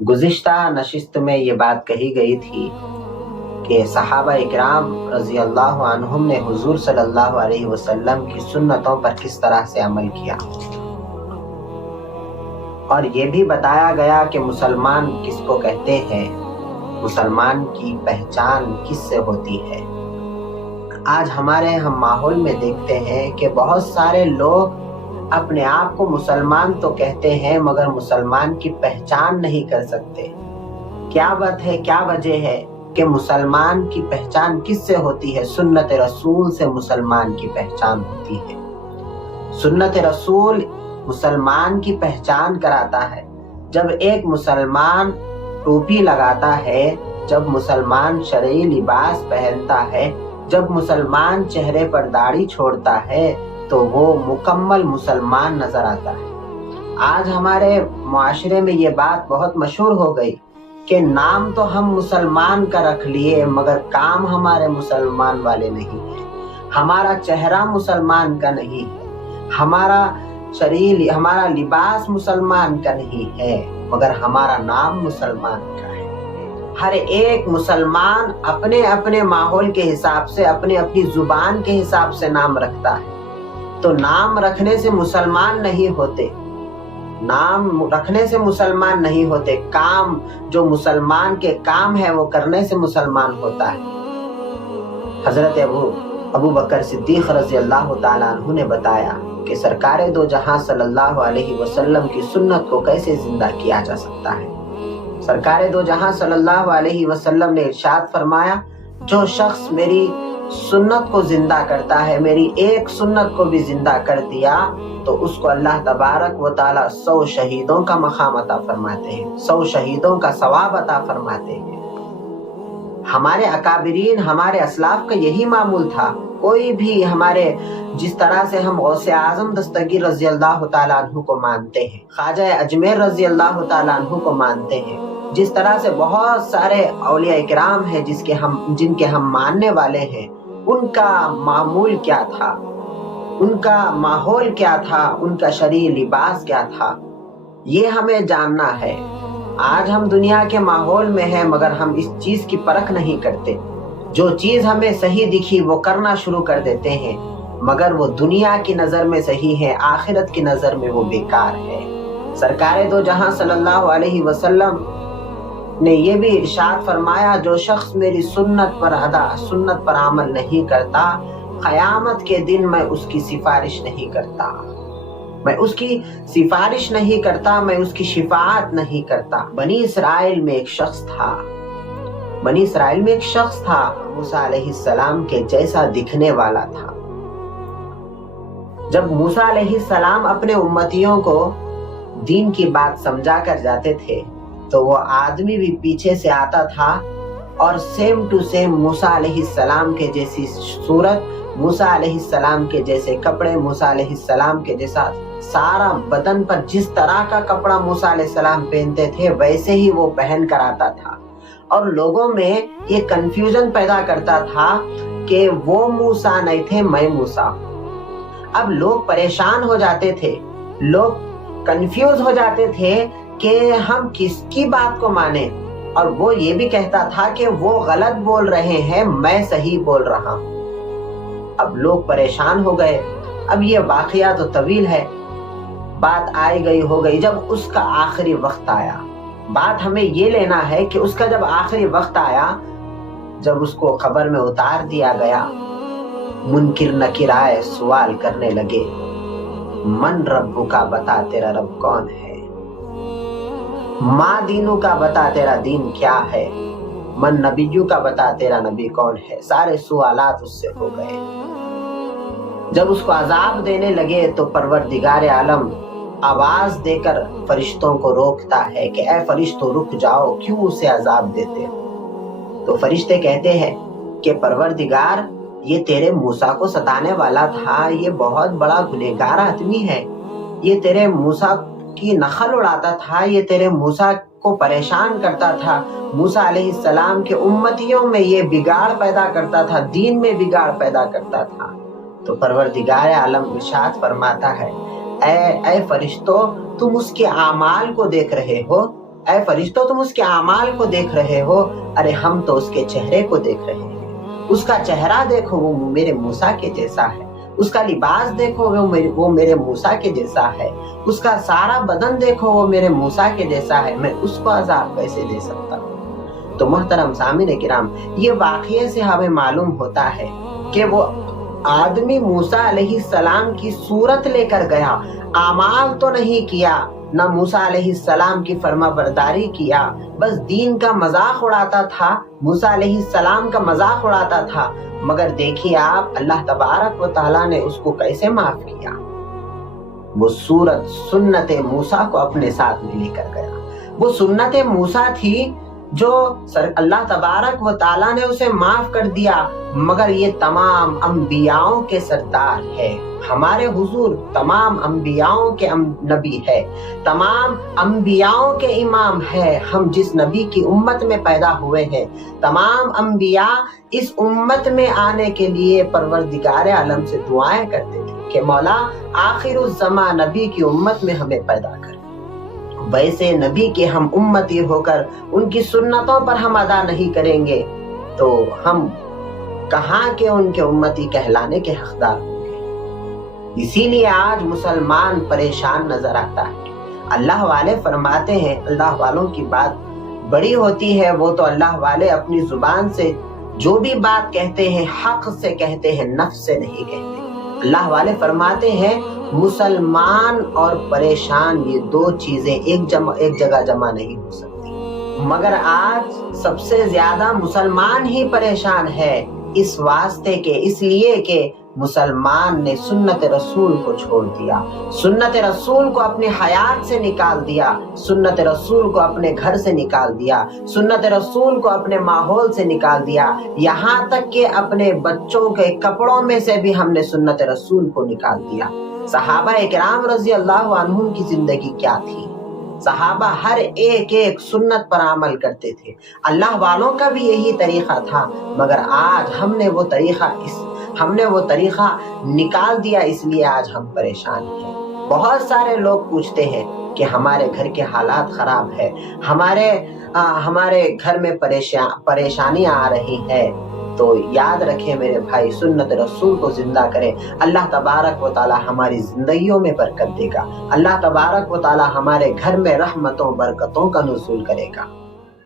गुज़िश्ता नशिस्त में ये बात कही गई थी कि सहाबा इकराम रज़ी अल्लाह अन्हुम ने हुज़ूर सल्लल्लाहु अलैहि वसल्लम की सुन्नतों पर किस तरह से अमल किया, और ये भी बताया गया कि मुसलमान किसको कहते हैं, मुसलमान की पहचान किससे होती है। आज हमारे हम माहौल में देखते हैं कि बहुत सारे लोग अपने आप को मुसलमान तो कहते हैं मगर मुसलमान की पहचान नहीं कर सकते। क्या बात है, क्या वजह है कि मुसलमान की पहचान किससे होती है? सुन्नत रसूल से मुसलमान की पहचान होती है। सुन्नत रसूल मुसलमान की पहचान कराता है। जब एक मुसलमान टोपी लगाता है, जब मुसलमान शरई लिबास पहनता है, जब मुसलमान चेहरे पर दाढ़ी छोड़ता है तो वो मुकम्मल मुसलमान नजर आता है। आज हमारे मुआशरे में ये बात बहुत मशहूर हो गई कि नाम तो हम मुसलमान का रख लिए मगर काम हमारे मुसलमान वाले नहीं है, हमारा चेहरा मुसलमान का नहीं है, हमारा लिबास मुसलमान का नहीं है मगर हमारा नाम मुसलमान का है। हर एक मुसलमान अपने अपने माहौल के हिसाब से, अपने अपनी जुबान के हिसाब से नाम रखता है। तो नाम रखने से मुसलमान नहीं होते, नाम रखने से मुसलमान नहीं होते, काम जो मुसलमान के काम है वो करने से मुसलमान होता है। हजरत अबू बकर सिद्दीक रज़ी अल्लाह ताला अन्हु ने बताया कि सरकारे दो जहां सल्लल्लाहु अलैहि वसल्लम की सुन्नत को कैसे जिंदा किया जा सकता है। सरकारे दो जहां सल्लल्लाहु अलैहि वसल्लम ने इरशाद फरमाया, जो शख्स मेरी सुन्नत को जिंदा करता है, मेरी एक सुन्नत को भी जिंदा कर दिया तो उसको अल्लाह तबारक व ताला 100 शहीदों का मकाम अता फरमाते हैं, 100 शहीदों का सवाब अता फरमाते हैं। हमारे अकाबिरीन, हमारे असलाफ का यही मामूल था। कोई भी हमारे, जिस तरह से हम गौसे आजम दस्तगीर रज़ी अल्लाह ताला अन्हु को मानते हैं, ख्वाजा अजमेर रज़ी अल्लाह ताला अन्हु को मानते हैं, जिस तरह से बहुत सारे औलिया इकराम हैं जिनके हम मानने वाले हैं, उनका मामूल क्या था, उनका माहौल क्या था, उनका शरीय लिबास क्या था, ये हमें जानना है। आज हम दुनिया के माहौल में हैं मगर हम इस चीज की परख नहीं करते। जो चीज हमें सही दिखी वो करना शुरू कर देते हैं मगर वो दुनिया की नजर में सही है, आखिरत की नजर में वो बेकार है। सरकारे दो जहां सल्लल्लाहु अलैहि वसल्लम ने ये भी इरशाद फरमाया, जो शख्स मेरी सुन्नत पर अमल नहीं करता, क़यामत के दिन मैं उसकी सिफारिश नहीं करता, मैं उसकी सिफारिश नहीं करता, मैं उसकी शिफाअत नहीं करता। बनी इसराइल में एक शख्स था, मूसा अलैहिस्सलाम के जैसा दिखने वाला था। जब मूसा अलैहिस्सलाम अपने उम्मतियों को दीन की बात समझा कर जाते थे तो वो आदमी भी पीछे से आता था और सेम टू सेम मूसा अलैहिस्सलाम के जैसी सूरत, मूसा अलैहिस्सलाम के जैसे कपड़े, मूसा अलैहिस्सलाम के जैसा सारा बदन पर जिस तरह का कपड़ा मूसा अलैहिस्सलाम पहनते थे वैसे ही वो पहन कर आता था और लोगों में ये कंफ्यूजन पैदा करता था कि वो मूसा नहीं थे, मैं मूसा। अब लोग परेशान हो जाते थे, लोग कंफ्यूज हो जाते थे कि हम किसकी बात को माने, और वो ये भी कहता था कि वो गलत बोल रहे हैं, मैं सही बोल रहा हूं। अब लोग परेशान हो गए। अब ये वाकया तो तवील है, बात आई गई हो गई। जब उसका आखिरी वक्त आया, बात हमें ये लेना है कि उसका जब आखिरी वक्त आया, जब उसको कब्र में उतार दिया गया, मुनकिर नकीर आए, सवाल करने लगे, मन रब्बु का, बता तेरा रब कौन है, माँ दीनू का, बता तेरा दीन क्या है, मन नबीयू का, बता तेरा नबी कौन है। सारे सवालात उससे हो गए। जब उसको अजाब देने लगे तो परवरदिगार आलम आवाज देकर फरिश्तों को रोकता है कि ऐ फरिश्तों रुक जाओ, क्यों उसे अजाब देते हो। तो फरिश्ते कहते हैं कि परवरदिगार, ये तेरे मूसा को सताने वाला था, ये बहुत बड़ा गुनहगार आदमी है, ये तेरे मूसा की नखल उड़ाता था, ये तेरे मूसा को परेशान करता था, मूसा अलैहिस्सलाम के उम्मतियों में ये बिगाड़ पैदा करता था, दीन में बिगाड़ पैदा करता था। तो परवरदिगार आलम इरशाद फरमाता है, ऐ फरिश्तों, तुम उसके आमाल को देख रहे हो, اے فرشتوں تم اس کے اعمال کو دیکھ رہے ہو، ارے ہم تو اس کے چہرے کو دیکھ رہے ہیں۔ اس کا چہرہ دیکھو وہ میرے موسیٰ کے جیسا ہے، اس کا لباس دیکھو وہ میرے موسیٰ کے جیسا ہے، اس کا سارا بدن دیکھو وہ میرے موسیٰ کے جیسا ہے، میں اس کو عذاب کیسے دے سکتا ہوں؟ تو محترم سامعین کرام، یہ واقعے سے ہمیں معلوم ہوتا ہے کہ وہ آدمی موسیٰ علیہ السلام کی صورت لے کر گیا، اعمال تو نہیں کیا، نہ موسیٰ علیہ السلام کی فرما برداری کیا، بس دین کا مذاق اڑاتا تھا، موسیٰ علیہ السلام کا مذاق اڑاتا تھا۔ مگر دیکھیے آپ، اللہ تبارک و تعالیٰ نے اس کو کیسے معاف کیا۔ وہ صورت سنت موسیٰ کو اپنے ساتھ میں لے کر گیا۔ وہ سنت موسیٰ تھی جو اللہ تبارک و تعالیٰ نے اسے معاف کر دیا، مگر یہ تمام انبیاؤں کے سردار ہے۔ ہمارے حضور تمام انبیاؤں کے نبی ہے، تمام انبیاؤں کے امام ہے۔ ہم جس نبی کی امت میں پیدا ہوئے ہیں، تمام انبیاء اس امت میں آنے کے لیے پروردگار عالم سے دعائیں کرتے تھے کہ مولا آخر الزماں نبی کی امت میں ہمیں پیدا کر۔ ویسے نبی کے ہم امتی ہو کر ان کی سنتوں پر ہم ادا نہیں کریں گے تو ہم کہاں کے ان کے امتی کہلانے کے حقدار ہوں گے۔ اسی لیے آج مسلمان پریشان نظر آتا ہے۔ اللہ والے فرماتے ہیں، اللہ والوں کی بات بڑی ہوتی ہے، وہ تو اللہ والے اپنی زبان سے جو بھی بات کہتے ہیں حق سے کہتے ہیں، نفس سے نہیں کہتے۔ اللہ والے فرماتے ہیں مسلمان اور پریشان یہ دو چیزیں ایک جگہ جمع نہیں ہو سکتی، مگر آج سب سے زیادہ مسلمان ہی پریشان ہے، اس واسطے کے اس لیے کہ مسلمان نے سنت رسول کو چھوڑ دیا، سنت رسول کو اپنی حیات سے نکال دیا، سنت رسول کو اپنے گھر سے نکال دیا، سنت رسول کو اپنے ماحول سے نکال دیا، یہاں تک کہ اپنے بچوں کے کپڑوں میں سے بھی ہم نے سنت رسول کو نکال دیا۔ صحابہ اکرام رضی اللہ عنہم کی زندگی کیا تھی؟ صحابہ ہر ایک سنت پر عمل کرتے تھے، اللہ والوں کا بھی یہی طریقہ تھا، مگر آج ہم نے وہ طریقہ نکال دیا، اس لیے آج ہم پریشان ہیں۔ بہت سارے لوگ پوچھتے ہیں کہ ہمارے گھر کے حالات خراب ہے، ہمارے گھر میں پریشانیاں آ رہی ہیں، تو یاد رکھیں میرے بھائی، سنت رسول کو زندہ کریں، اللہ تبارک و تعالی ہماری زندگیوں میں برکت دے گا، اللہ تبارک و تعالی ہمارے گھر میں رحمتوں برکتوں کا نزول کرے گا۔